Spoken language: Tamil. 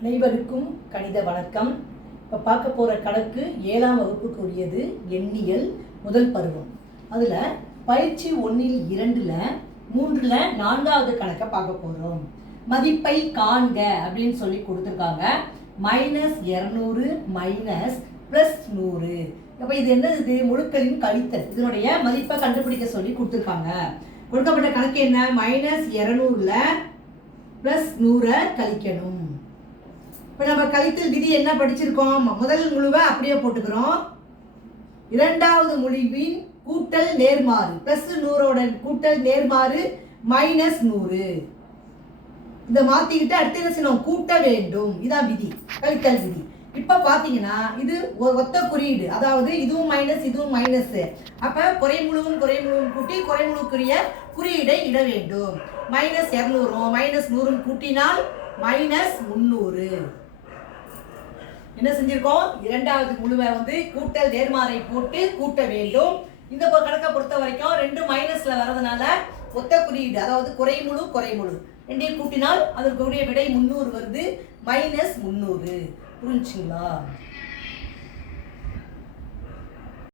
அனைவருக்கும் கணித வணக்கம். இப்போ பார்க்க போகிற கணக்கு 7ஆம் வகுப்புக்கு உரியது எண்ணியல் முதல் பருவம். அதில் பயிற்சி 1ல் 2ல் 3ல் 4வது கணக்கை பார்க்க போகிறோம். மதிப்பை காண்க அப்படின்னு சொல்லி கொடுத்துருக்காங்க. -200 +100. அப்போ இது என்னது? முழுக்களின் கழித்தல். இதனுடைய மதிப்பை கண்டுபிடிக்க சொல்லி கொடுத்துருக்காங்க. கொடுக்கப்பட்ட கணக்கு என்ன? -200ல் +100 கழிக்கணும். இப்போ நம்ம கழித்தல் விதி என்ன படிச்சிருக்கோம்? முதல் முழுவை அப்படியே போட்டுக்கிறோம். இரண்டாவது முழுவின் கூட்டல் நேர்மாறு +100 கூட்டல் நேர்மாறு -100. இதை மாற்றிக்கிட்டு அடுத்து என்ன செய்யணும்? கூட்ட வேண்டும். இதான் விதி, கழித்தல் விதி. இப்போ பார்த்தீங்கன்னா இது ஒத்த குறியீடு, அதாவது இதுவும் மைனஸ் இதுவும் மைனஸ். அப்போ குறைமுழுவும் குறைமுழுவும் கூட்டி குறைமுழுக்குரிய குறியீடை இட வேண்டும். -200 -100 கூட்டினால் -300. என்ன செஞ்சிருக்கோம்? இரண்டாவது முழுவை கூட்டல் நேர்மாறை போட்டு கூட்ட வேண்டும். இந்த கணக்கை பொறுத்த வரைக்கும் ரெண்டு மைனஸ்ல வரதுனால ஒத்த குறியீடு, அதாவது குறைமுழு குறைமுழு ரெண்டையும் கூட்டினால் அதற்குரிய விடை 300 வருது. -300. புரிஞ்சுங்களா?